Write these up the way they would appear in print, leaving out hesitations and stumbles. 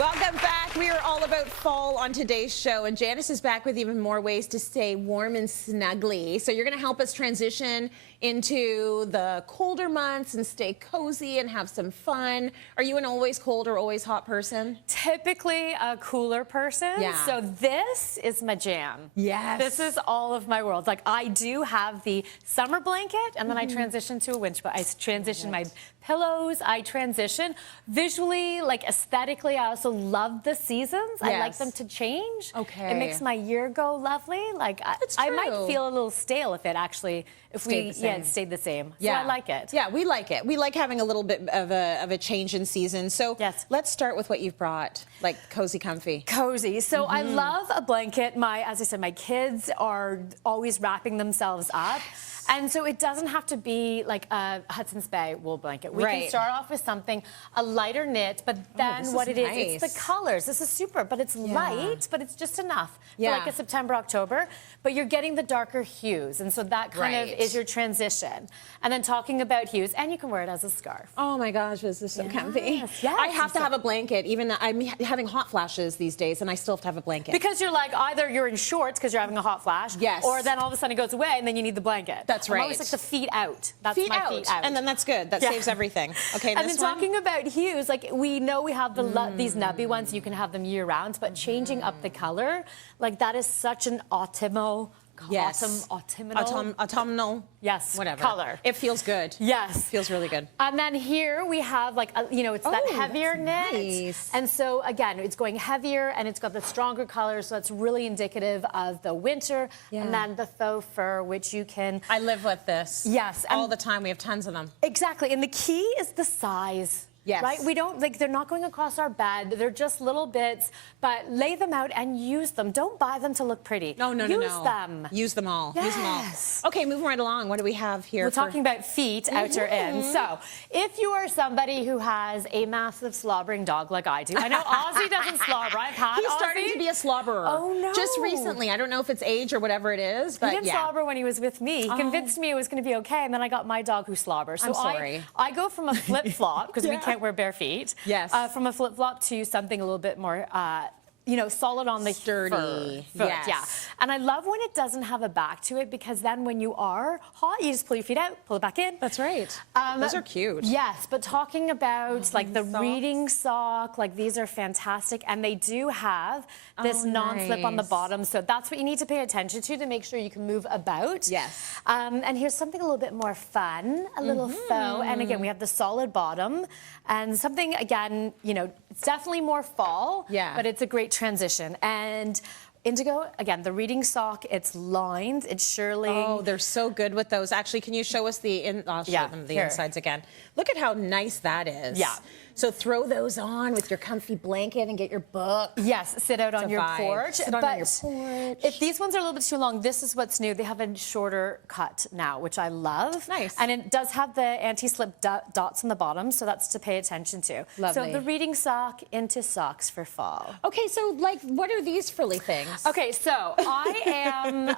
Welcome back. We are all about fall on today's show, and Janice is back with even more ways to stay warm and snuggly. So you're going to help us transition into the colder months and stay cozy and have some fun. Are you an always cold or always hot person? Typically a cooler person. Yeah. So this is my jam. Yes. This is all of my world. Like, I do have the summer blanket, and then I transition to a winter. But I transition my pillows. I transition visually, like aesthetically. I also love the seasons. I like them to change. Okay. It makes my year go lovely. Like, I might feel a little stale if it actually, if it stayed the same. So I like it. Yeah, we like it. We like having a little bit of a change in season. So let's start with what you've brought, like cozy, comfy. Cozy. So I love a blanket. As I said, my kids are always wrapping themselves up. And so it doesn't have to be like a Hudson's Bay wool blanket. We can start off with something, a lighter knit, but then what it is, it's the colors. This is super, but it's light, but it's just enough for like a September, October. But you're getting the darker hues. And so that kind of is your transition. And then talking about hues, and you can wear it as a scarf. Oh my gosh, this is so comfy. Yes, I have to have a blanket, even though I'm having hot flashes these days, and I still have to have a blanket. Because you're like, either you're in shorts because you're having a hot flash, or then all of a sudden it goes away and then you need the blanket. That's right. I'm always like the feet out. That's feet my out. feet out. And then that's good. That saves everything. Okay, and then talking about hues, like we know we have the these nubby ones, you can have them year round, but changing up the color, like that is such an autumnal, autumnal, whatever color. It feels good. Yes, it feels really good. And then here we have like it's that heavier knit, and so again it's going heavier and it's got the stronger colors, so that's really indicative of the winter. And then the faux fur, which you can. I live with this. Yes, all the time. We have tons of them. Exactly, and the key is the size. Yes. Right? We don't, like, they're not going across our bed. They're just little bits, but lay them out and use them. Don't buy them to look pretty. No. Use them. Use them all. Yes. Use them all. Okay, moving right along. What do we have here? We're talking about feet, outer in. So, if you are somebody who has a massive slobbering dog like I do, I know Ozzy doesn't slobber. I've had He's starting to be a slobberer. Oh, no. Just recently. I don't know if it's age or whatever it is, but he didn't slobber when he was with me. He convinced me it was going to be okay, and then I got my dog who slobbers. So I'm sorry. I go from a flip-flop, because we can't wear bare feet. Yes. From a flip-flop to something a little bit more, solid on the sturdy foot. Yeah. And I love when it doesn't have a back to it, because then when you are hot, you just pull your feet out, pull it back in. That's right. Those are cute. Yes, but talking about like the reading sock, like these are fantastic, and they do have this non-slip on the bottom, so that's what you need to pay attention to make sure you can move about. Yes. And here's something a little bit more fun, a little faux, and again, we have the solid bottom, and something, again, it's definitely more fall, but it's a great transition. And indigo, again, the reading sock, it's lined, it's surely... Oh, they're so good with those. Actually, can you show us I'll show them the insides again. Look at how nice that is. Yeah. So throw those on with your comfy blanket and get your book. Yes, sit out on your porch. Sit on your porch. If these ones are a little bit too long, this is what's new. They have a shorter cut now, which I love. Nice. And it does have the anti-slip dots on the bottom, so that's to pay attention to. Lovely. So the reading sock into socks for fall. Okay, so like, what are these frilly things? Okay, so I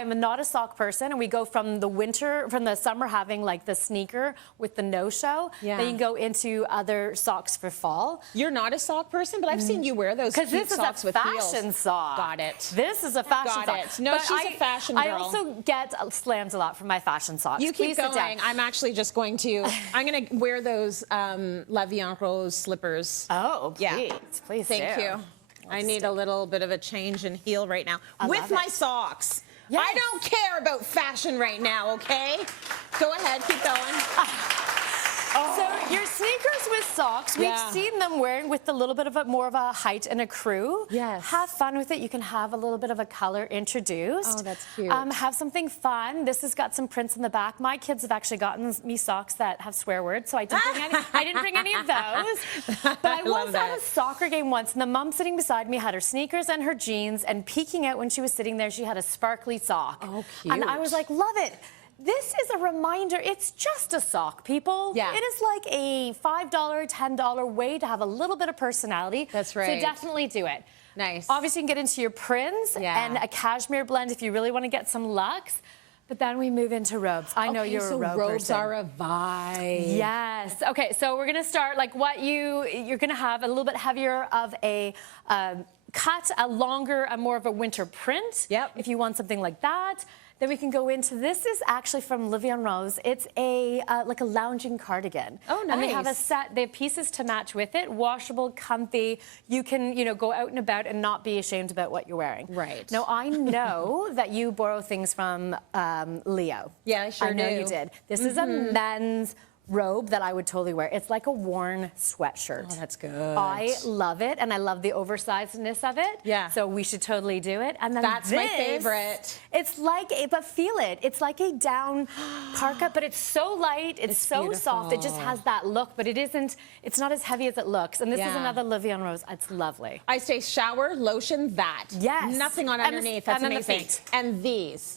am not a sock person, and we go from the summer having like the sneaker with the no-show, then you go into other socks for fall. You're not a sock person, but I've seen you wear those cute socks with heels. Because this is a fashion sock. Got it. This is a fashion sock. Got it. No, but she's a fashion girl. I also get slammed a lot for my fashion socks. You keep going. I'm actually just going to, I'm going to wear those La Vie en Rose slippers. Oh, please. Please Thank you. I need a little bit of a change in heel right now. With my socks. Yes. I don't care about fashion right now, okay? Go ahead, keep going. So your sneakers with socks, we've seen them wearing with a little bit of more of a height and a crew. Yes. Have fun with it. You can have a little bit of a color introduced. Oh, that's cute. Have something fun. This has got some prints in the back. My kids have actually gotten me socks that have swear words, so I didn't bring any of those. But I was at a soccer game once, and the mom sitting beside me had her sneakers and her jeans, and peeking out when she was sitting there, she had a sparkly sock. Oh, cute. And I was like, love it. This is a reminder, it's just a sock, people. Yeah. It is like a $5, $10 way to have a little bit of personality. That's right. So definitely do it. Nice. Obviously, you can get into your prints and a cashmere blend if you really want to get some luxe. But then we move into robes. I know you're a robe robes person. are a vibe. Yes. Okay, so we're gonna start like what you're gonna have a little bit heavier of a cut, a longer, a more of a winter print. Yep. If you want something like that. Then we can go into, this is actually from Livian Rose. It's a like a lounging cardigan. Oh, nice. And they have they have pieces to match with it, washable, comfy. You can, you know, go out and about and not be ashamed about what you're wearing. Right. Now, I know that you borrow things from Leo. Yeah, I sure I know do. you did. This is a men's robe that I would totally wear. It's like a worn sweatshirt. Oh, that's good. I love it, and I love the oversizedness of it. Yeah. So we should totally do it. And then That's my favorite. It's like, but feel it. It's like a down parka, but it's so light. It's so soft. It just has that look, but it isn't. It's not as heavy as it looks. And this is another Livian Rose. It's lovely. I say shower, lotion, that. Yes. Nothing on underneath. That's and then the amazing. feet. And these. Yeah.